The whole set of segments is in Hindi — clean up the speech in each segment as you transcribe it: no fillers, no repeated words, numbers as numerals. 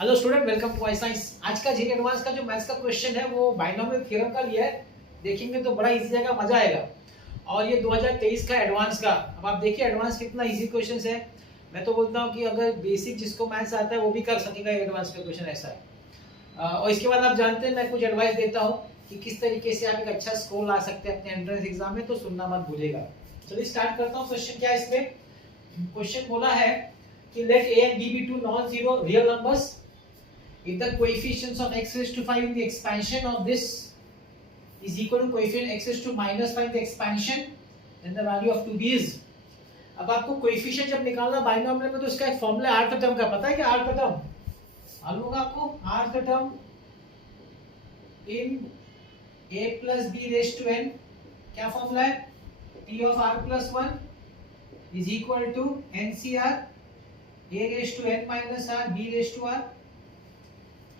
Hello student, welcome to I science. आज का जेई एडवांस का जो मैथ्स का क्वेश्चन है वो बाइनोमियल थ्योरम का लिया है। देखेंगे तो बड़ा इजी जाएगा, मजा आएगा। और ये 2023 का एडवांस का, अब आप देखिए एडवांस कितना इजी क्वेश्चन है। मैं तो बोलता हूँ कि अगर बेसिक जिसको मैथ्स आता है वो भी कर सकेगा एडवांस का क्वेश्चन, ऐसा है। और इसके बाद आप जानते हैं मैं कुछ एडवाइस देता हूँ कि किस तरीके से आप एक अच्छा स्कोर ला सकते हैं अपने एंट्रेंस एग्जाम में, तो सुनना मत भूलिएगा। चलिए स्टार्ट करता हूँ। क्वेश्चन क्या है इसमें? क्वेश्चन बोला है कि late a and b be two non-zero real numbers. If the coefficients of x raised to 5 in the expansion of this is equal to coefficient x raised to minus 5 in the expansion, then the value of 2b is. अब आपको कोएफिशिएंट जब निकालना बाइनोमियल में तो इसका एक फॉर्मूला है rth टर्म का। पता है क्या rth टर्म? मालूम होगा आपको? rth term in a plus b raised to n, क्या फॉर्मूला है? t of r plus 1 is equal to ncr a raised to n minus r b raised to r,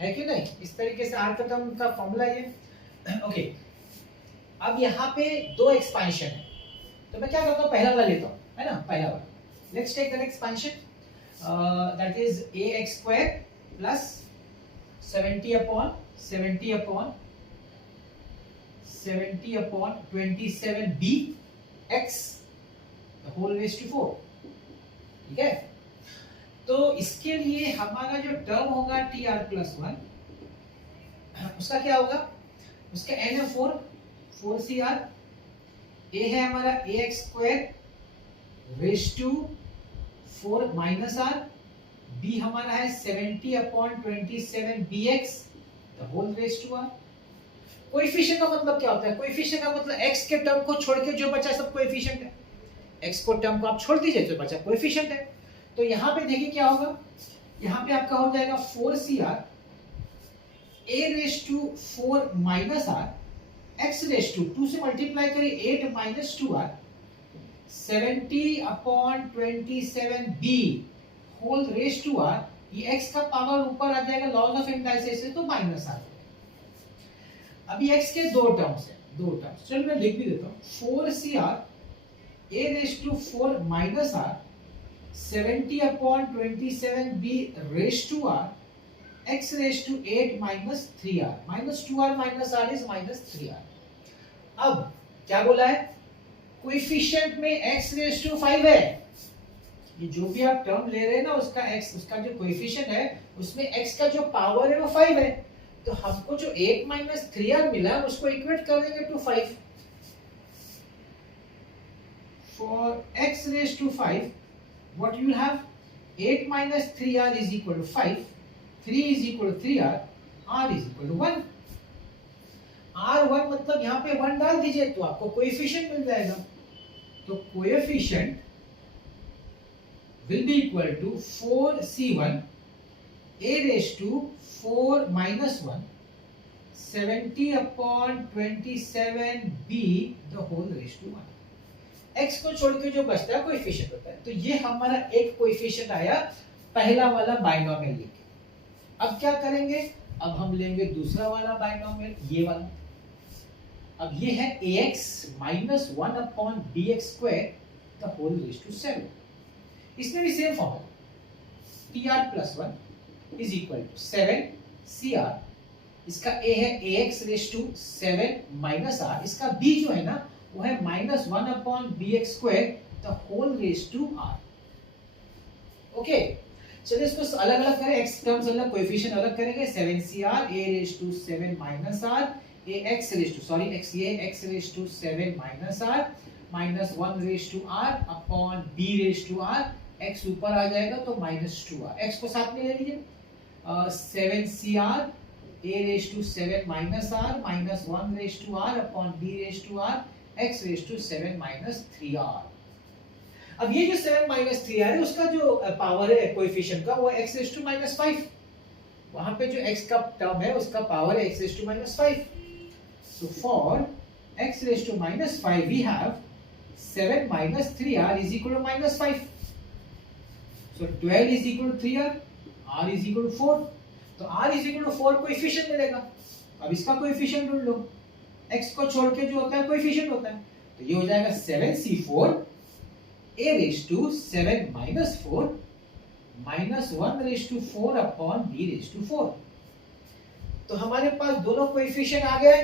है क्यों नहीं? इस तरीके से r टर्म का फॉर्मूला ये। ओके, अब यहाँ पे दो एक्सपेंशन है, तो मैं क्या करता हूँ, पहला वाला लेता हूँ, है ना, पहला वाला। Let's take that expansion, that is ax square plus 70 upon 27b x the whole raise to 4। ठीक है, तो इसके लिए हमारा जो टर्म होगा tr प्लस 1, उसका क्या होगा? उसका n है 4cr, a है हमारा ax square raise to 4 minus r, b हमारा है 70 अपॉन 27bx the whole raise to r। Coefficient का मतलब क्या होता है? कोएफिशिएंट का मतलब x के टर्म को छोड़ के जो बचा सब कोएफिशिएंट है। x को टर्म को आप छोड़ दीजिए तो बचा कोएफिशिएंट है। तो यहाँ पे देखिए क्या होगा, यहाँ पे आपका हो जाएगा 4cr a raise to 4 minus r x raise to 2 से मल्टीप्लाई करिए 8 minus 2r 70 upon 27b whole raise to r। ये x का पावर ऊपर आ जाएगा लॉग ऑफ इंडाइसेस से, तो माइनस r। अभी x के दो टर्म्स है, दो टर्म्स। चलो मैं लिख भी देता हूँ। 4cr a raise to 4 minus r 70 upon 27b raised to r x raised to 8 minus 3r minus 2r minus r is minus 3r। अब क्या बोला है? कोएफिशिएंट में x raised to 5 है। ये जो भी आप टर्म ले रहे हैं ना, उसका x, उसका जो कोएफिशिएंट है उसमें x का जो पावर है वो 5 है। तो हमको जो 8 minus 3r मिला उसको इक्वेट कर देंगे to 5। For x raised to 5, what you will have? 8 minus 3r is equal to 5, 3 is equal to 3r, r is equal to 1। r1 मतलब यहाँ पे 1 डाल दीजिए तो आपको कोएफिशिएंट मिल जाएगा। तो coefficient will be equal to 4c1 a raised to 4 minus 1 70 upon 27b the whole raised to 1। x को छोड़ के जो बचता है कोएफिशिएंट होता है। तो ये हमारा एक कोएफिशिएंट आया पहला वाला बाइनोमियल लेके। अब क्या करेंगे? अब हम लेंगे दूसरा वाला बाइनोमियल, ये वाला। अब ये है ax minus 1 upon bx square the whole raise to 7। इसमें भी same formula, tr plus 1 is equal to 7cr। इसका a है ax raise to 7 minus r, इसका b जो है ना वो है minus 1 upon bx square the whole raise to r। Okay, चलिए इसको अलग अलग करें, x टर्म्स अलग, कोएफिशिएंट अलग करेंगे। 7cr a raise to 7 minus r a x raise to, sorry x, ये x raise to 7 minus r minus 1 raise to r upon b raise to r। x ऊपर आ जाएगा तो माइनस 2r, x को साथ में ले लीजिए। 7cr a raise to 7 minus r minus 1 raise to r upon b raise to r x raise to 7 minus 3r। अब ये जो 7 माइनस 3r है उसका जो पावर है कोएफिशिएंट का वो x रेज़ टू माइनस 5। वहां पे जो x का टर्म है उसका पावर है x raise to minus 5। So for x raise to minus 5 we have 7 minus 3r is equal to minus 5। So 12 is equal to 3r, r is equal to 4। तो r is equal to 4 coefficient मिलेगा। अब इसका कोएफिशिएंट ढूंढ लो, x को छोड़ के जो होता है कोएफिशिएंट होता है। तो ये हो जाएगा 7c4 a raise to 7 minus 4 -1/4 upon b/4। तो हमारे पास दोनों कोएफिशिएंट आ गए।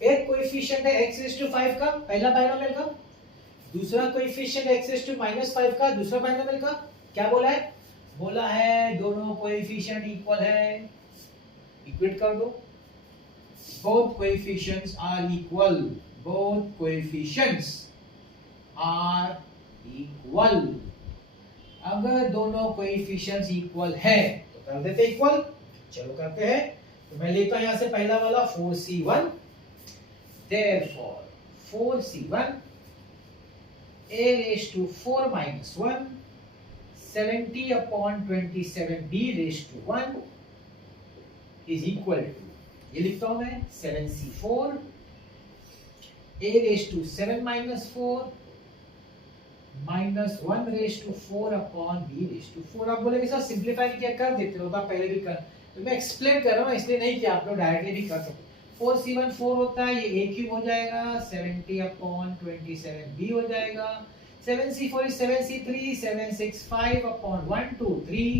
एक कोएफिशिएंट है x5 का, पहला बाइनोमियल का, दूसरा कोएफिशिएंट x-5 का, दूसरा बाइनोमियल का। क्या बोला है? बोला है दोनों कोएफिशिएंट इक्वल है, इक्वेट कर दो। Both coefficients are equal, both coefficients are equal. अगर दोनों कोएफिशिएंट्स इक्वल है तो कर देते इक्वल। चलो करते हैं। तो मैं लेता हूं यहां से पहला वाला 4c1, therefore 4c1 a/4 - 1 70 upon 27 b/1 is equal to, ये लिखता हूं मैं 7c4 a/7 - 4 -1/4 upon b/4। आप बोलेंगे सर सिंपलीफाई क्या कर देते हो, आप पहले भी कर, तो मैं एक्सप्लेन कर रहा हूं इसलिए नहीं कि आप लोग डायरेक्टली भी कर सकते। 4c1 4 होता है, ये a क्यूब हो जाएगा, 70 upon 27 b हो जाएगा, 7c4 is 7c3, 765 upon 1 2 3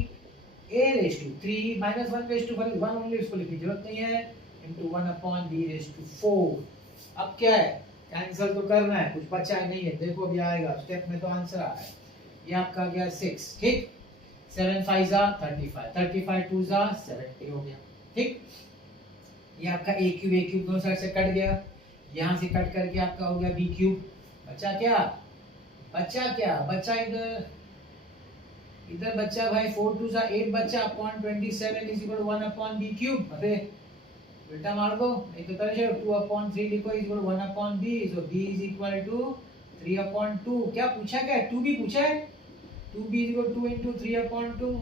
a/3 -1/4 is 1 only, इसको लिखने की जरूरत नहीं है, into 1 upon b/4। अब क्या है, कैंसिल तो करना है, कुछ बचा ही नहीं है। देखो अभी आएगा स्टेप में तो आंसर आ रहा है। ये आपका गया 6, ठीक। 7 5 जा 35, 35 2 जा 70 हो गया, ठीक। ये आपका a क्यूब दोनों साइड से कट गया, यहां से कट करके आपका हो गया b क्यूब। बचा क्या, बचा इधर बचा भाई 4 2 जा 8 बचा upon 27 is equal to 1 upon b cube. अरे उल्टा मार दो, नहीं तो तरह से 2 अपॉन 3 लिखो is equal to 1 upon b, so b is equal to 3 upon 2। क्या पूछा, क्या है 2b पूछा है, 2b is equal to 2 into 3 upon 2।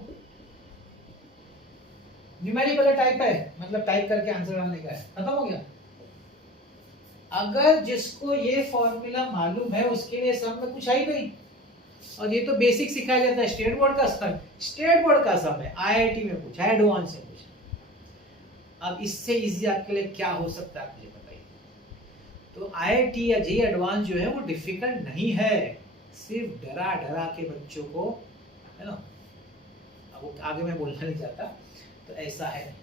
Numerical type है, मतलब टाइप करके आंसर डालने का है, खत्म हो गया। अगर जिसको ये फॉर्मूला मालूम है उसके लिए सम में कुछ आई नहीं, और ये तो बेसिक सिखाया जाता है, स्टेट बोर्ड का सम है, आईआईटी में पूछा, एडवांस से पूछा। अब इससे इजी आपके लिए क्या हो सकता है आप मुझे बताइए। तो आईआईटी या जेईई एडवांस जो है वो डिफिकल्ट नहीं है, सिर्फ डरा के बच्चों को, है ना। अब वो आगे मैं बोलना नहीं चाहता, तो ऐसा है,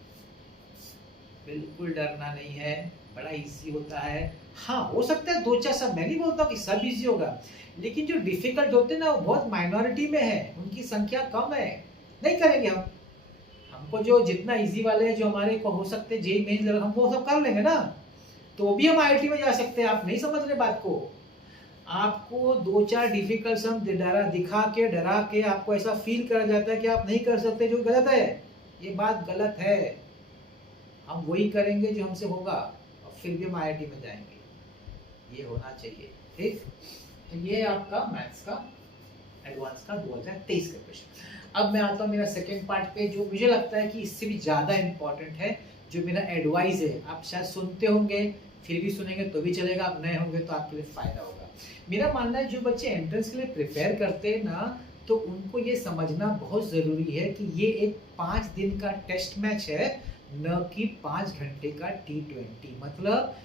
बिल्कुल डरना नहीं है, बड़ा इजी होता है। हाँ हो सकता है 2-4 सब, मैं नहीं बोलता कि सब इजी होगा, लेकिन जो डिफिकल्ट होते हैं ना वो बहुत माइनॉरिटी में है, उनकी संख्या कम है, नहीं करेंगे हम। हमको जो जितना इजी वाले जो हमारे को हो सकते हैं जेईई मेंस लेवल, हम वो सब कर लेंगे ना, तो भी हम आईआईटी में जा सकते हैं। आप नहीं समझ रहे बात को, आपको 2-4 डिफिकल्ट सम दिखा के डरा के आपको ऐसा फील करा जाता है कि आप नहीं कर सकते, जो गलत है। ये बात गलत है, हम वही करेंगे जो हमसे होगा, और फिर भी हम आईआईटी में जाएंगे, ये होना चाहिए, ठीक। तो ये आपका मैथ्स का एडवांस का 2023 का क्वेश्चन। अब मैं आता हूँ मेरा सेकेंड पार्ट पे, जो मुझे लगता है कि इससे भी ज़्यादा इम्पोर्टेंट है, जो मेरा एडवाइस है। आप शायद सुनते होंगे, फिर भी सुनेंगे तो भी चलेगा, आप नए होंगे तो आपके लिए फ़ायदा होगा। मेरा मानना है जो बच्चे एंट्रेंस के लिए प्रिपेयर करते हैं ना, तो उनको ये समझना बहुत ज़रूरी है कि ये एक 5 दिन का टेस्ट मैच है, न कि 5 घंटे का T20। मतलब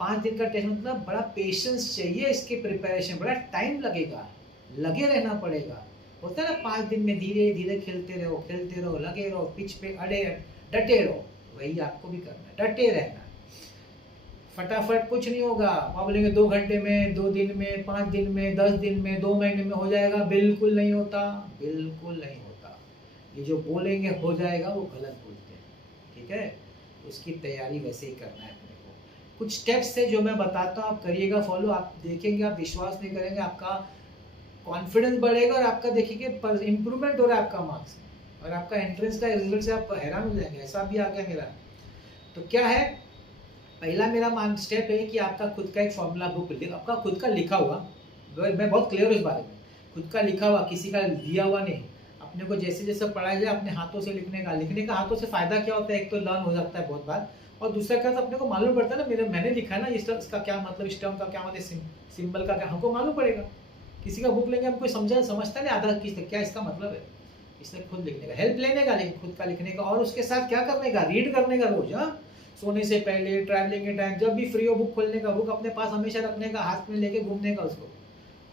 5 दिन का टेस्ट, मतलब बड़ा पेशेंस चाहिए इसके प्रिपरेशन, बड़ा टाइम लगेगा, लगे रहना पड़ेगा। होता है ना 5 दिन में धीरे धीरे खेलते रहो, लगे रहो, पिच पे अड़े डटे रहो, वही आपको भी करना है, डटे रहना। फटाफट कुछ नहीं होगा। आप बोलेंगे 2 घंटे में, 2 दिन में, 5 दिन में, 10 दिन में, 2 महीने में हो जाएगा, बिल्कुल नहीं होता, बिल्कुल नहीं होता। ये जो बोलेंगे हो जाएगा वो गलत बोलते हैं, ठीक है। उसकी तैयारी वैसे ही करना है अपने को। कुछ स्टेप्स है जो मैं बताता हूँ, आप करिएगा फॉलो, आप देखेंगे, आप विश्वास नहीं करेंगे, आपका कॉन्फिडेंस बढ़ेगा, और आपका देखिए इंप्रूवमेंट हो रहा है आपका मार्क्स, और आपका एंट्रेंस का रिजल्ट से आप हैरान हो जाएंगे, ऐसा भी आ गया मेरा। तो क्या है, पहला मेरा स्टेप है कि आपका खुद का एक फॉर्मूला बुक, आपका खुद का लिखा हुआ, मैं बहुत क्लियर हूँ इस बारे में, खुद का लिखा हुआ, किसी का दिया हुआ नहीं। अपने को जैसे जैसे पढ़ाया जाए अपने हाथों से लिखने का हाथों से फायदा क्या होता है, एक तो लर्न हो जाता है बहुत बार, और दूसरा क्या अपने को मालूम पड़ता है ना, मैंने लिखा है ना, इसका क्या मतलब, इस टर्म का क्या मतलब, सिंबल का क्या, हमको मालूम पड़ेगा। किसी का बुक लेंगे, हमको समझता नहीं आधा क्या इसका मतलब है, इसलिए खुद लिखने का, हेल्प लेने का, लेकिन खुद का लिखने का, और उसके साथ क्या करने का, रीड करने का रोज। हाँ, सोने से पहले, ट्रैवलिंग के टाइम, जब भी फ्री हो बुक खोलने का, बुक अपने पास हमेशा रखने का, हाथ में लेके घूमने का उसको,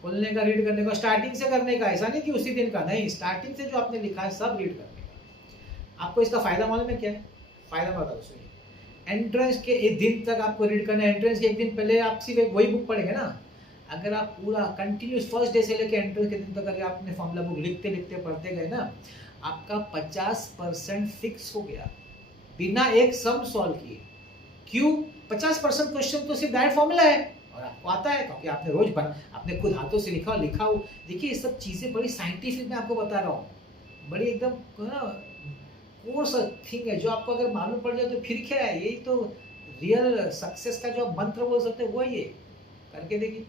खोलने का, रीड करने का, स्टार्टिंग से करने का, ऐसा नहीं कि उसी दिन का, नहीं, स्टार्टिंग से जो आपने लिखा है सब रीड करने का। आपको इसका फायदा मालूम है क्या है? फायदा बता दो, सुनिए। एंट्रेंस के एक दिन तक आपको रीड करना है, एंट्रेंस के एक दिन पहले आप सिर्फ वही बुक पढ़ेंगे ना। अगर आप पूरा कंटिन्यूस फर्स्ट डे से लेकर एंट्रेंस के दिन तक अगर आपने फॉर्मूला बुक लिखते लिखते पढ़ते गए ना, आपका 50% फिक्स हो गया बिना एक सम सॉल्व किए। क्यों? 50% क्वेश्चन तो सिर्फ डायरेक्ट फॉर्मूला है और आपको आता है क्योंकि आपने रोज बना, आपने खुद हाथों से लिखा हो। देखिए ये सब चीजें बड़ी साइंटिफिक मैं आपको बता रहा हूँ, बड़ी एकदम ना कोर्स थिंग है जो आपको अगर मालूम पड़ जाए तो फिर क्या है, यही तो रियल सक्सेस का जो मंत्र बोल सकते हैं वो ही है। करके देखिए।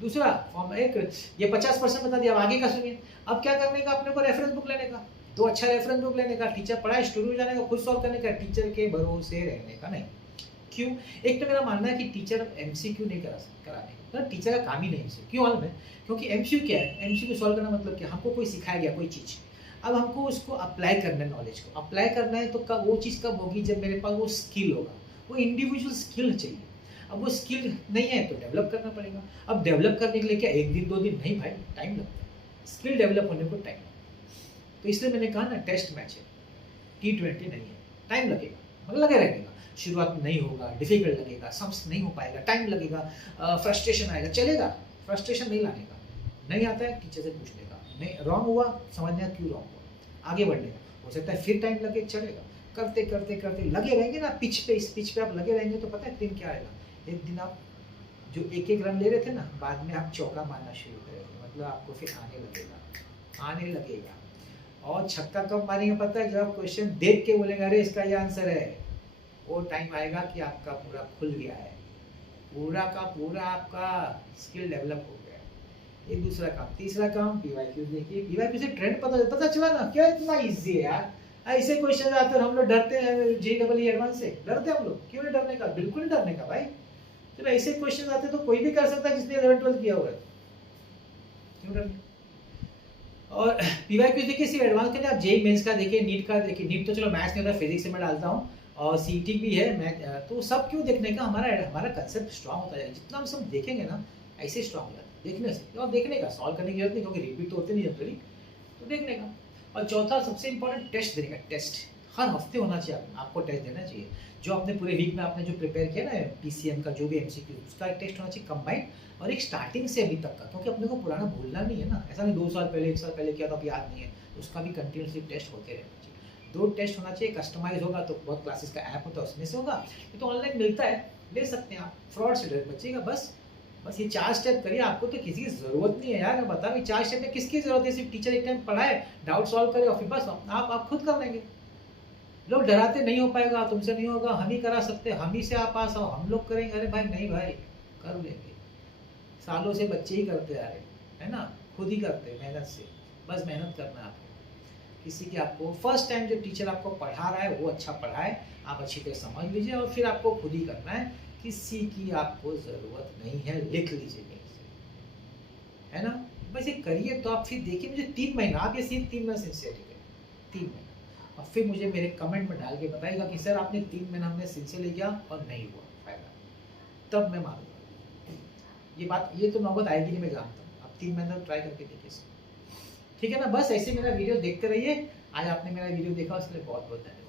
दूसरा फॉर्म एक ये 50% बता दिया, अब आगे का सुनिए। अब क्या करने का अपने को? रेफरेंस बुक लेने का, दो अच्छा रेफरेंस बुक लेने का, टीचर पढ़ाए स्टूडियो जाने का, खुद सॉल्व करने का, टीचर के भरोसे रहने का नहीं। क्यों? एक तो मेरा मानना है कि टीचर एमसीक्यू नहीं कराने का, टीचर का काम ही नहीं है। क्यों मालूम है? क्योंकि एमसीक्यू क्या है? एमसीक्यू सॉल्व करना मतलब क्या? हमको कोई सिखाया गया कोई चीज़, अब हमको उसको अप्लाई करना है, नॉलेज को अप्लाई करना है, तो कब वो चीज़ कब होगी? जब मेरे पास वो स्किल होगा, वो इंडिविजुअल स्किल चाहिए। अब वो स्किल नहीं है तो डेवलप करना पड़ेगा। अब डेवलप करने के लिए क्या एक दिन दो दिन नहीं भाई, टाइम लगता है। स्किल डेवलप होने को टाइम लगता है। तो इसलिए मैंने कहा ना टेस्ट मैच है, T20 नहीं है, टाइम लगेगा, मतलब लगे रहेगा। शुरुआत में नहीं होगा, डिफिकल्ट लगेगा, समझ नहीं हो पाएगा, टाइम लगेगा, फ्रस्ट्रेशन आएगा, चलेगा। फ्रस्ट्रेशन नहीं लाने का, नहीं आता है टीचर से पूछने का, नहीं रॉन्ग हुआ समझने का क्यों रॉन्ग हुआ, आगे बढ़ने का। हो सकता है फिर टाइम लगे, चलेगा। करते करते करते लगे रहेंगे ना पिच पे, इस पिच पे आप लगे रहेंगे तो पता है दिन क्या आएगा? एक दिन आप जो एक एक रन ले रहे थे ना, बाद में आप चौका मारना शुरू करेंगे, मतलब आपको फिर आने लगेगा। और छक्का कब मारेंगे पता है? जब आप क्वेश्चन देख के बोलेंगे अरे इसका ये आंसर है, वो टाइम आएगा कि आपका पूरा खुल गया है, पूरा का पूरा आपका स्किल डेवलप हो गया है। ये दूसरा काम। तीसरा काम पीवाईक्यू देखिए, पीवाईक्यू से ट्रेंड पता चला ना, क्या इतना इजी है यार। ऐसे क्वेश्चन आते हैं हम लोग डरते हैं, JEE एडवांस से डरते हैं हम लोग। क्यों नहीं डरने का? बिल्कुल नहीं डरने का भाई। जब ऐसे क्वेश्चन आते तो कोई भी कर सकता है जिसने 11-12 किया हुआ है, क्यों डरने? और पीवाईक्यू देखिए सिर्फ एडवांस के लिए, आप JEE मेंस का देखिए, नीट का देखिए। नीट तो चलो मैथ्स के अंदर, फिजिक्स से मैं डालता हूँ, और सीटी भी है। मैं तो सब क्यों देखने का, हमारा कंसेप्ट स्ट्रांग होता है। जितना हम सब देखेंगे ना ऐसे स्ट्रांग हो जाता है, देखने से। और देखने का, सॉल्व करने की जरूरत नहीं क्योंकि रिपीट तो होते नहीं जनरली, तो देखने का। और चौथा सबसे इंपॉर्टेंट टेस्ट देने का। टेस्ट हर हफ्ते होना चाहिए, आपको टेस्ट देना चाहिए। जो आपने पूरे वीक में आपने जो प्रिपेयर किया ना PCM का जो भी MCQ, उसका एक टेस्ट होना चाहिए कंबाइंड, और एक स्टार्टिंग से अभी तक का, क्योंकि अपने को पुराना भूलना नहीं है ना। ऐसा नहीं 2 साल पहले 1 साल पहले किया तो अब याद नहीं है, तो उसका भी कंटिन्यूसली टेस्ट होते रहना चाहिए। 2 टेस्ट होना चाहिए, कस्टमाइज होगा तो बहुत क्लासेस का ऐप होता है उसमें से होगा, ये तो ऑनलाइन मिलता है, ले सकते हैं आप। फ्रॉड से डर बचिएगा बस ये 4 स्टेप करिए। आपको तो किसी की जरूरत नहीं है यार, मैं बता रहा हूँ 4 स्टेप में किसकी जरूरत है? सिर्फ टीचर एक टाइम पढ़ाए, डाउट सॉल्व करे और फिर बस आप खुद कर लेंगे। लोग डराते नहीं हो पाएगा, तुमसे नहीं होगा, हम ही करा सकते, हम ही से आप पास आओ, हम लोग करेंगे। अरे भाई नहीं भाई, कर लेंगे। सालों से बच्चे ही करते आ रहे, है ना, खुद ही करते मेहनत से। बस मेहनत करना है आपको। किसी की आपको फर्स्ट टाइम जो टीचर आपको पढ़ा रहा है वो अच्छा पढ़ाए, आप अच्छी तरह समझ लीजिए, और फिर आपको खुद ही करना है। किसी की आपको जरूरत नहीं है, लिख लीजिए मेरे से, है ना। बस ये करिए तो आप फिर देखिए मुझे 3 महीना, आप ये सिर्फ 3 महीना सिंसियरली करिए, 3 महीना, और फिर मुझे मेरे कमेंट में डाल के बताइएगा कि सर आपने 3 महीना हमने सिंसियरली किया और नहीं हुआ फायदा, तब मैं मानूंगा ये बात। ये तो नौबत आएगी नहीं, मैं जानता हूँ। आप 3 महीना ट्राई करके देखिए सर, ठीक है ना। बस ऐसे मेरा वीडियो देखते रहिए। आज आपने मेरा वीडियो देखा उसके लिए बहुत बहुत धन्यवाद।